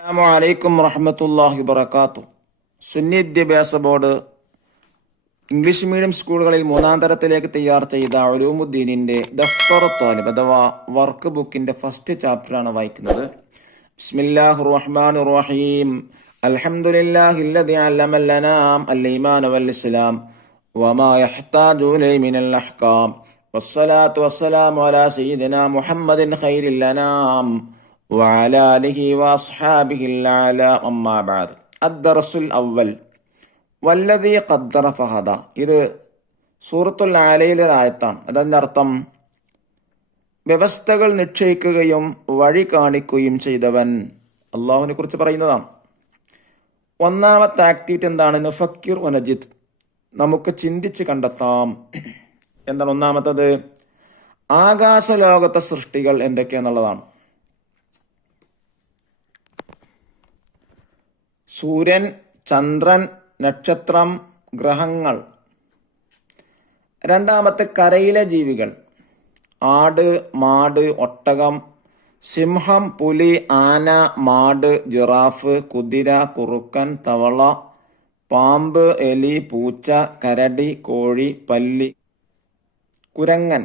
അസ്സലാമു അലൈക്കും വറഹ്മത്തുള്ളാഹി വബറകാതുഹു. സുന്നി വിദ്യാഭ്യാസ ബോർഡ് ഇംഗ്ലീഷ് മീഡിയം സ്കൂളുകളിൽ 3-ാം തരത്തിലേക്ക് തയ്യാർ ചെയ്ത ഉലൂമുദ്ദീനിന്റെ ദഫ്തർ ത്വാലിബ് അഥവാ വർക്ക് ബുക്കിന്റെ ഫസ്റ്റ് ചാപ്റ്ററാണ് വായിക്കുന്നത്. ബിസ്മില്ലാഹിർ റഹ്മാനിർ റഹീം. അൽഹംദുലില്ലാഹില്ലദി അല്ലമ ലനാം അൽ-ഈമാന വൽ ഇസ്ലാം വമാ യഹ്താജു ഇലൈഹി മിനൽ അഹ്കാം വസ്സലാത്തു വസ്സലാമു അലാ സയ്യിദിനാ മുഹമ്മദിൻ ഖൈറിൽ അനാം വഅലാ ആലിഹി വഅസ്ഹാബിഹിൽ അഅ്ലാ. അമ്മാ ബഅദ്. അദ്ദർസുൽ അവ്വൽ വല്ലദീ ഖദ്ദറ ഫഹദ. ഇത് സൂറത്തുൽ അലയിലെ ആയത്താണ്. അതിന്റെ അർത്ഥം വ്യവസ്ഥകൾ നിശ്ചയിക്കുകയും വഴി കാണിക്കുകയും ചെയ്തവൻ. അള്ളാഹുവിനെ കുറിച്ച് പറയുന്നതാണ്. ഒന്നാമത്തെ ആക്ടിവിറ്റി എന്താണ്? നുഫക്കിർ വനജിദ്. നമുക്ക് ചിന്തിച്ച് കണ്ടെത്താം. എന്താണ് ഒന്നാമത്തത്? ആകാശലോകത്തെ സൃഷ്ടികൾ എന്തൊക്കെയാന്നുള്ളതാണ്. സൂര്യൻ, ചന്ദ്രൻ, നക്ഷത്രം, ഗ്രഹങ്ങൾ. രണ്ടാമത്തെ കരയിലെ ജീവികൾ: ആട്, മാട്, ഒട്ടകം, സിംഹം, പുലി, ആന, മാട്, ജിറാഫ്, കുതിര, കുറുക്കൻ, തവള, പാമ്പ്, എലി, പൂച്ച, കരടി, കോഴി, പല്ലി, കുരങ്ങൻ.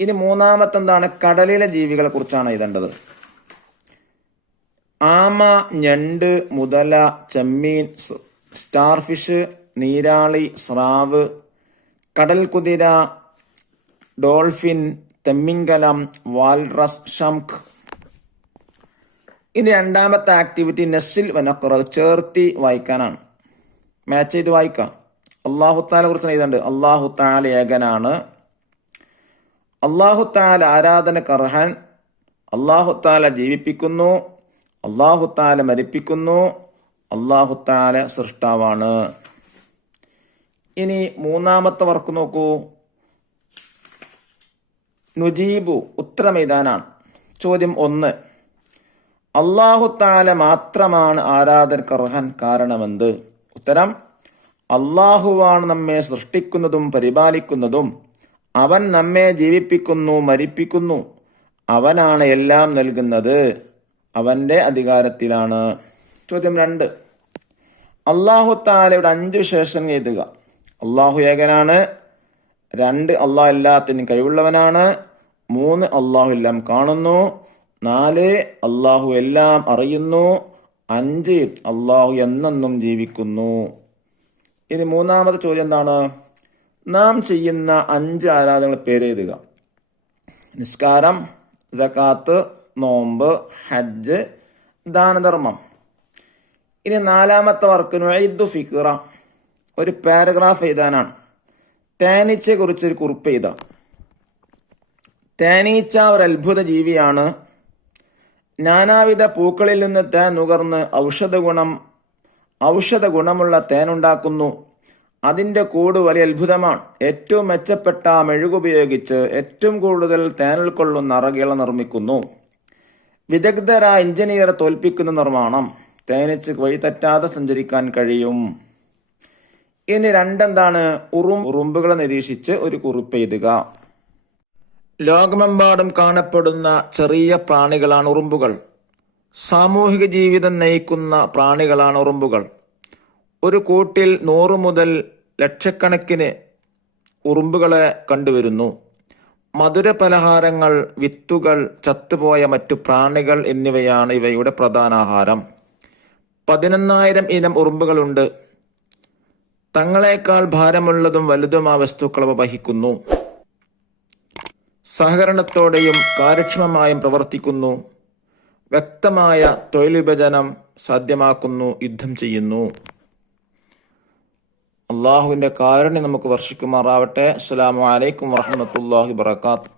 ഇനി മൂന്നാമത്തെ എന്താണ്? കടലിലെ ജീവികളെ കുറിച്ചാണ് എഴുതേണ്ടത്. ആമ, ഞണ്ട്, മുതല, ചെമ്മീൻ, സ്റ്റാർഫിഷ്, നീരാളി, സ്രാവ്, കടൽ കുതിര, ഡോൾഫിൻ, തെമ്മിങ്കലം, വാൽറസ്, ശംഖ്. ഇനി രണ്ടാമത്തെ ആക്ടിവിറ്റി നസിൽ വനഖറ, ചേർത്തി വായിക്കാനാണ്. മാച്ച് ചെയ്ത് വായിക്കാം. അള്ളാഹു തആലയെ കുറിച്ച് എഴുതുന്നുണ്ട്. അള്ളാഹു തആല ഏകനാണ്. അള്ളാഹു തആല ആരാധനക്ക് അർഹൻ. അള്ളാഹു തആല ജീവിപ്പിക്കുന്നു. അള്ളാഹു തആല മരിപ്പിക്കുന്നു. അള്ളാഹു തആല സൃഷ്ടാവാണ്. ഇനി മൂന്നാമത്തെ വർക്ക് നോക്കൂ. നുജീബു, ഉത്തരം എഴുതാനാണ്. ചോദ്യം 1. അള്ളാഹു തആല മാത്രമാണ് ആരാധനക്ക് അർഹൻ. കാരണമെന്ത്? ഉത്തരം: അള്ളാഹുവാണ് നമ്മെ സൃഷ്ടിക്കുന്നതും പരിപാലിക്കുന്നതും. അവൻ നമ്മെ ജീവിപ്പിക്കുന്നു, മരിപ്പിക്കുന്നു. അവനാണ് എല്ലാം നൽകുന്നത്. അവന്റെ അധികാരത്തിലാണ്. ചോദ്യം 2. അള്ളാഹു തആലയുടെ 5 വിശേഷങ്ങൾ എഴുതുക. അള്ളാഹു ഏകനാണ്. 2 അള്ളാഹു എല്ലാത്തിനും കഴിവുള്ളവനാണ്. 3 അള്ളാഹു എല്ലാം കാണുന്നു. 4 അള്ളാഹു എല്ലാം അറിയുന്നു. 5 അള്ളാഹു എന്നെന്നും ജീവിക്കുന്നു. ഇനി മൂന്നാമത്തെ ചോദ്യം എന്താണ്? നാം ചെയ്യുന്ന 5 ആരാധനകൾ പേര് എഴുതുക. നിസ്കാരം, സകാത്ത്, നോമ്പ്, ഹജ്ജ്, ദാനധർമ്മം. ഇനി നാലാമത്തെ വർക്ക് നുഈദു ഫിക്റ, ഒരു പാരഗ്രാഫ് എഴുതാനാണ്. തേനീച്ചയെ കുറിച്ചൊരു കുറിപ്പ് എഴുതാം. തേനീച്ച ഒരു അത്ഭുത ജീവിയാണ്. നാനാവിധ പൂക്കളിൽ നിന്ന് തേൻ നുകർന്ന് ഔഷധ ഗുണമുള്ള തേനുണ്ടാക്കുന്നു. അതിന്റെ കൂട് വലിയ അത്ഭുതമാണ്. ഏറ്റവും മെച്ചപ്പെട്ട മെഴുകുപയോഗിച്ച് ഏറ്റവും കൂടുതൽ തേൻ ഉൾക്കൊള്ളുന്ന അറകിള നിർമ്മിക്കുന്നു. വിദഗ്ധരായ എഞ്ചിനീയറെ തോൽപ്പിക്കുന്ന നിർമ്മാണം. തേനീച്ച വഴിതെറ്റാതെ സഞ്ചരിക്കാൻ കഴിയും. ഇനി 2 എന്താണ്? ഉറുമ്പുകളെ നിരീക്ഷിച്ച് ഒരു കുറിപ്പ് എഴുതുക. ലോകമെമ്പാടും കാണപ്പെടുന്ന ചെറിയ പ്രാണികളാണ് ഉറുമ്പുകൾ. സാമൂഹിക ജീവിതം നയിക്കുന്ന പ്രാണികളാണ് ഉറുമ്പുകൾ. ഒരു കൂട്ടിൽ 100 മുതൽ ലക്ഷക്കണക്കിന് ഉറുമ്പുകളെ കണ്ടുവരുന്നു. മധുര പലഹാരങ്ങൾ, വിത്തുകൾ, ചത്തുപോയ മറ്റു പ്രാണികൾ എന്നിവയാണ് ഇവയുടെ പ്രധാന ആഹാരം. 11,000 ഇനം ഉറുമ്പുകളുണ്ട്. തങ്ങളെക്കാൾ ഭാരമുള്ളതും വലുതുമായ വസ്തുക്കൾ അവ വഹിക്കുന്നു. സഹകരണത്തോടെയും കാര്യക്ഷമമായും പ്രവർത്തിക്കുന്നു. വ്യക്തമായ തൊഴിൽ വിഭജനം സാധ്യമാക്കുന്നു. യുദ്ധം ചെയ്യുന്നു. അള്ളാഹുവിന്റെ കാരുണ്യം നമുക്ക് വർഷിക്കുമാറാവട്ടെ. അസ്സലാമു അലൈക്കും വറഹ്മത്തുള്ളാഹി വബറകാതുഹു.